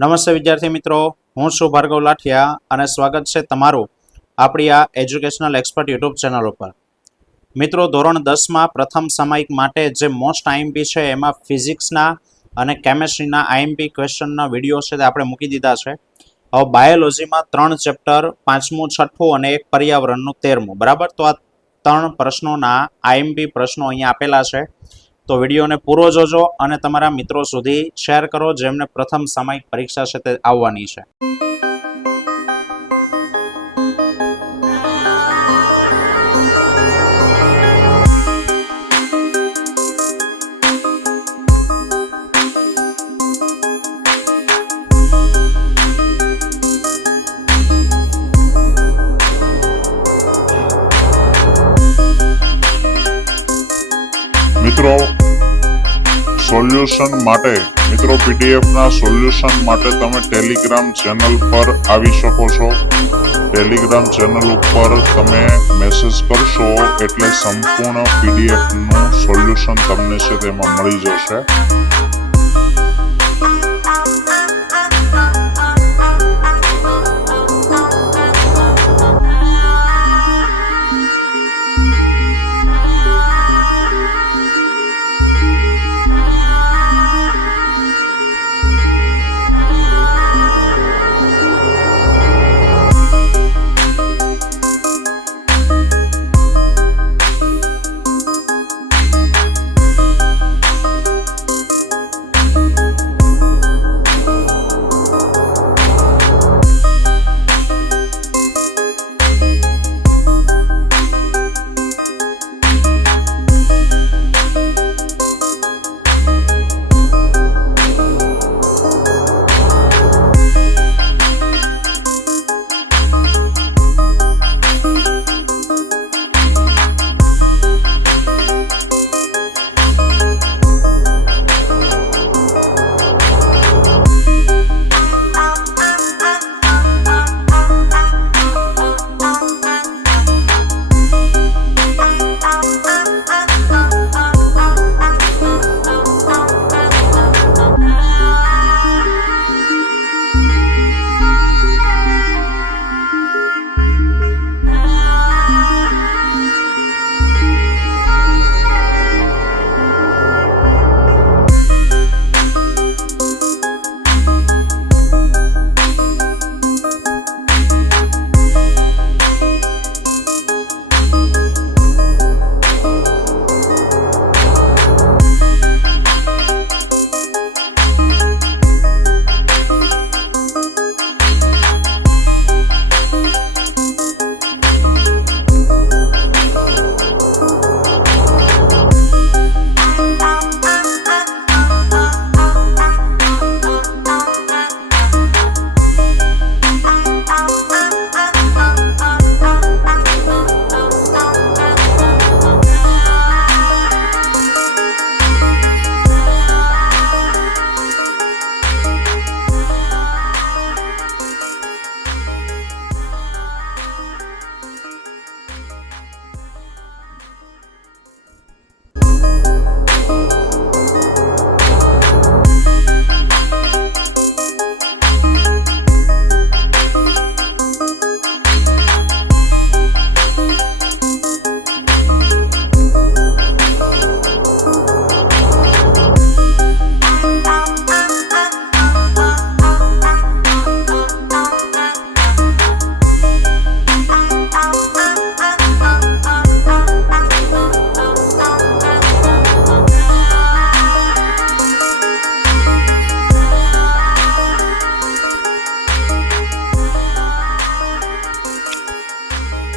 નમસ્તે વિદ્યાર્થી મિત્રો, હું છું ભાર્ગવ લાઠિયા અને સ્વાગત છે તમારું આપણી આ એજ્યુકેશનલ એક્સપર્ટ યુટ્યુબ ચેનલ ઉપર। મિત્રો, ધોરણ 10માં પ્રથમ સામયિક માટે જે મોસ્ટ આઈએમપી છે એમાં ફિઝિક્સના અને કેમેસ્ટ્રીના આઈએમપી ક્વેશ્ચનના વિડીયો છે તે આપણે મૂકી દીધા છે। હવે બાયોલોજીમાં 3 ચેપ્ટર, 5મું, 6થું અને એક પર્યાવરણનું 13મું, બરાબર। તો આ 3 પ્રશ્નોના આઈએમપી પ્રશ્નો અહીંયા આપેલા છે, તો વિડીયોને પૂરો જોજો અને તમારા મિત્રો સુધી શેર કરો જેમને પ્રથમ સામયિક પરીક્ષા છે તે આવવાની છે। મિત્રો સોલ્યુશન માટે પીડીએફ ના સોલ્યુશન માટે તમે ટેલિગ્રામ ચેનલ પર આવી શકો છો। ટેલિગ્રામ ચેનલ ઉપર તમે મેસેજ કરશો એટલે સંપૂર્ણ પીડીએફ નું સોલ્યુશન તમને છે તેમાં મળી જશે।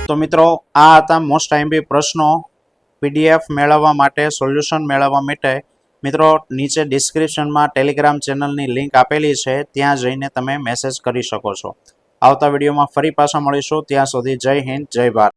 તો મિત્રો, આ હતા મોસ્ટ આઈએમપી પ્રશ્નો। પીડીએફ મેળવવા માટે, સોલ્યુશન મેળવવા માટે મિત્રો નીચે ડિસ્ક્રિપ્શનમાં ટેલિગ્રામ ચેનલની લિંક આપેલી છે, ત્યાં જઈને તમે મેસેજ કરી શકો છો। આવતા વિડીયોમાં ફરી પાછા મળીશું, ત્યાં સુધી જય હિન્દ, જય ભારત।